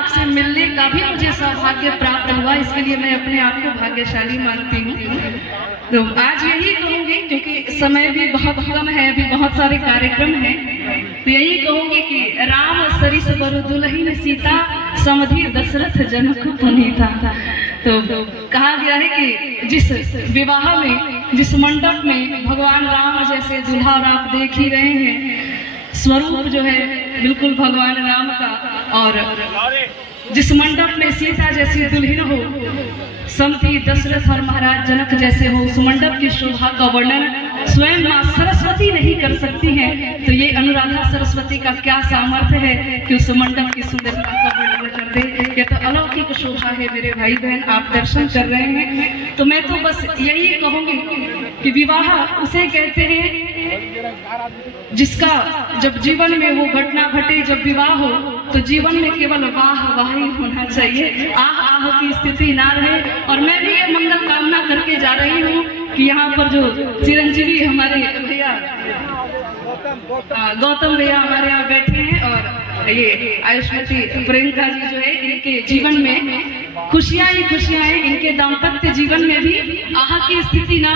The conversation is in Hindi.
आपसे मिलने का भी मुझे सौभाग्य प्राप्त हुआ, इसके लिए मैं अपने आप को भाग्यशाली मानती हूँ। तो आज यही कहूँगी, क्योंकि समय भी बहुत कम है, अभी बहुत सारे कार्यक्रम हैं, तो यही कहूँगी कि राम सरिस बरु दुल्हिन सीता समधि दशरथ जनक पुनीता। तो कहा गया है कि जिस विवाह में, जिस मंडप में भगवान राम जैसे दूल्हा और आप देख ही रहे हैं, स्वरूप जो है बिल्कुल भगवान राम का, और जिस मंडप में सीता जैसी दुल्हन हो, समधि दशरथ और महाराज जनक जैसे हो, उस मंडप की शोभा का वर्णन स्वयं मां सरस्वती नहीं कर सकती हैं, तो ये अनुराधा सरस्वती का क्या सामर्थ्य है कि उस मंडप की सुंदरता का वर्णन कर दे। ये तो अलौकिक शोभा है मेरे भाई बहन, आप दर्शन कर रहे हैं। तो मैं तो बस यही कहूंगी कि विवाह उसे कहते हैं जिसका जब जीवन में वो घटना घटे, जब विवाह हो तो जीवन में केवल वाह वाह ही होना चाहिए, आह आह की स्थिति ना रहे। और मैं भी ये मंगल कामना करके जा रही हूँ कि यहाँ पर जो चिरंजीवी हमारे भैया गौतम भैया हमारे यहाँ बैठे हैं, और ये आयुष्मती प्रियंका जी जो है, इनके जीवन में खुशियां ही खुशियां हैं, इनके दाम्पत्य जीवन में भी आह की स्थिति ना